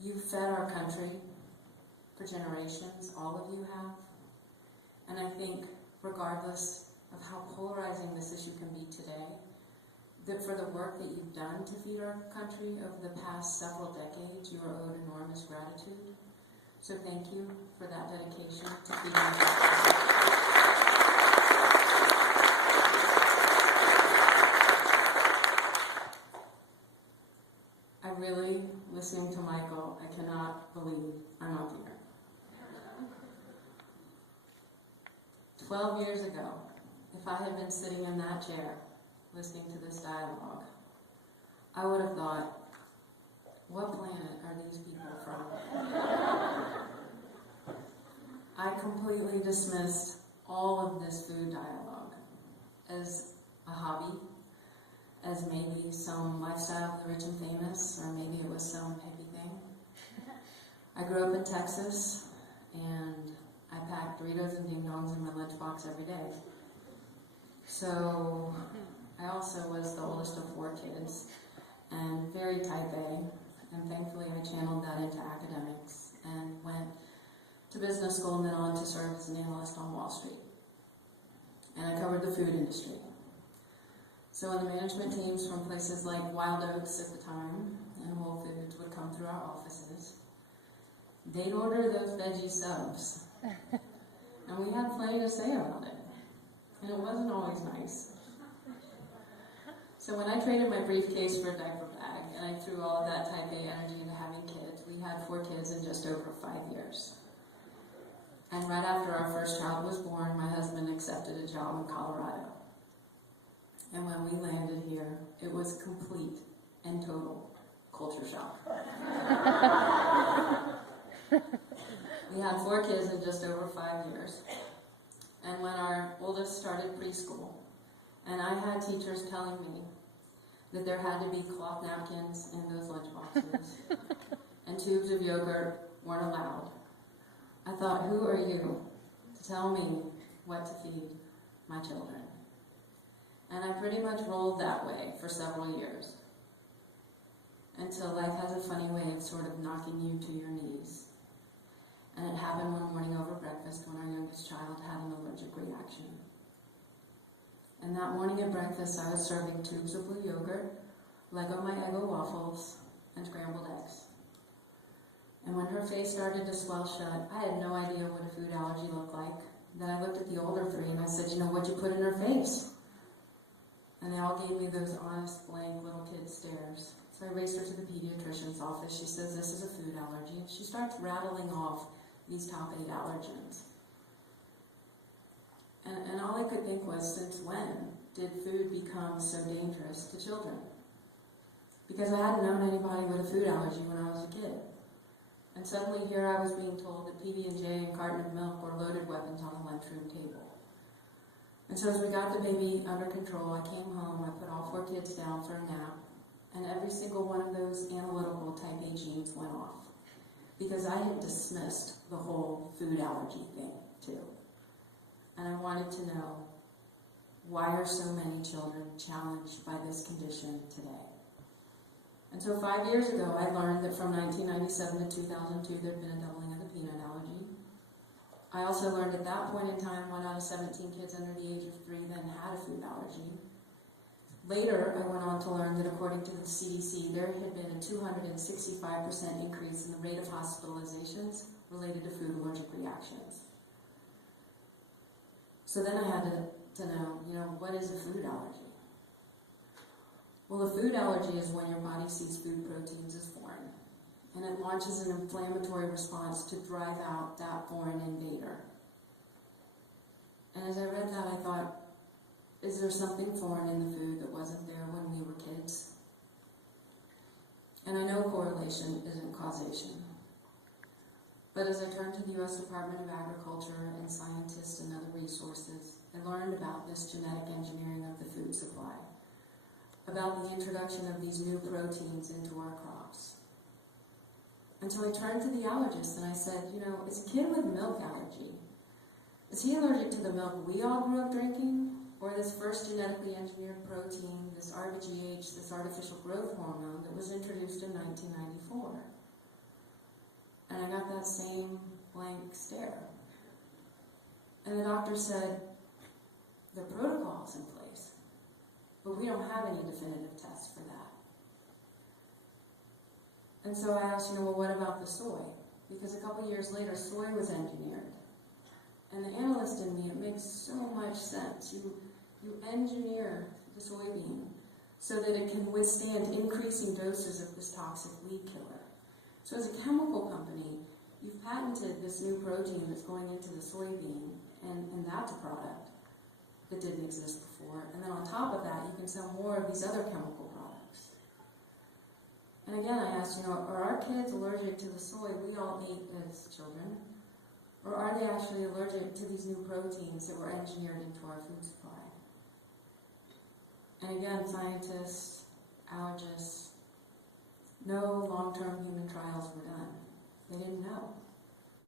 You've fed our country for generations, all of you have. And I think, regardless of how polarizing this issue can be today, that for the work that you've done to feed our country over the past several decades, you are owed enormous gratitude. So thank you for that dedication to feeding our country. I really, listening to Michael, I cannot believe I'm up here. 12 years ago, if I had been sitting in that chair, listening to this dialogue, I would have thought, what planet are these people from? I completely dismissed all of this food dialogue as a hobby, as maybe some lifestyle of the rich and famous, or maybe it was some hippie thing. I grew up in Texas, and I packed Doritos and Ding Dongs in my lunchbox every day. So I also was the oldest of 4 kids, and very type A, and thankfully I channeled that into academics, and went to business school and then on to serve as an analyst on Wall Street. And I covered the food industry. So when the management teams from places like Wild Oats at the time and Whole Foods would come through our offices, they'd order those veggie subs. And we had plenty to say about it. And it wasn't always nice. So when I traded my briefcase for a diaper bag, and I threw all of that type A energy into having kids, we had 4 kids in just over 5 years. And right after our first child was born, my husband accepted a job in Colorado. And when we landed here, it was complete and total culture shock. We had 4 kids in just over 5 years. And when our oldest started preschool, and I had teachers telling me that there had to be cloth napkins in those lunchboxes, and tubes of yogurt weren't allowed, I thought, who are you to tell me what to feed my children? And I pretty much rolled that way for several years, until life has a funny way of sort of knocking you to your knees. And it happened one morning over breakfast when our youngest child had an allergic reaction. And that morning at breakfast, I was serving tubes of blue yogurt, Lego My Eggo waffles, and scrambled eggs. And when her face started to swell shut, I had no idea what a food allergy looked like. Then I looked at the older 3 and I said, you know, what'd you put in her face? And they all gave me those honest, blank little kid stares. So I raced her to the pediatrician's office. She says, this is a food allergy. And she starts rattling off these top 8 allergens. And all I could think was, since when did food become so dangerous to children? Because I hadn't known anybody with a food allergy when I was a kid. And suddenly here I was being told that PB&J and carton of milk were loaded weapons on the lunchroom table. And so as we got the baby under control, I came home, I put all 4 kids down for a nap, and every single one of those analytical type A genes went off. Because I had dismissed the whole food allergy thing, too. And I wanted to know, why are so many children challenged by this condition today? And so 5 years ago, I learned that from 1997 to 2002, there had been a doubling of the peanut allergy. I also learned at that point in time, 1 out of 17 kids under the age of 3 then had a food allergy. Later, I went on to learn that according to the CDC, there had been a 265% increase in the rate of hospitalizations related to food allergic reactions. So then I had to know, what is a food allergy? Well, a food allergy is when your body sees food proteins as foreign, and it launches an inflammatory response to drive out that foreign invader. And as I read that, I thought, is there something foreign in the food that wasn't there when we were kids? And I know correlation isn't causation. But as I turned to the U.S. Department of Agriculture and scientists and other resources, I learned about this genetic engineering of the food supply, about the introduction of these new proteins into our crops. Until I turned to the allergist and I said, is a kid with milk allergy, is he allergic to the milk we all grew up drinking, or this first genetically engineered protein, this RBGH, this artificial growth hormone that was introduced in 1994. And I got that same blank stare. And the doctor said, the protocol's in place, but we don't have any definitive tests for that. And so I asked, well, what about the soy? Because a couple years later, soy was engineered. And the analyst in me, it makes so much sense. You engineer the soybean so that it can withstand increasing doses of this toxic weed killer. So as a chemical company, you've patented this new protein that's going into the soybean, and that's a product that didn't exist before. And then on top of that, you can sell more of these other chemical products. And again, I asked, are our kids allergic to the soy we all ate as children? Or are they actually allergic to these new proteins that were engineered into our food supply? And again, scientists, allergists, no long-term human trials were done. They didn't know.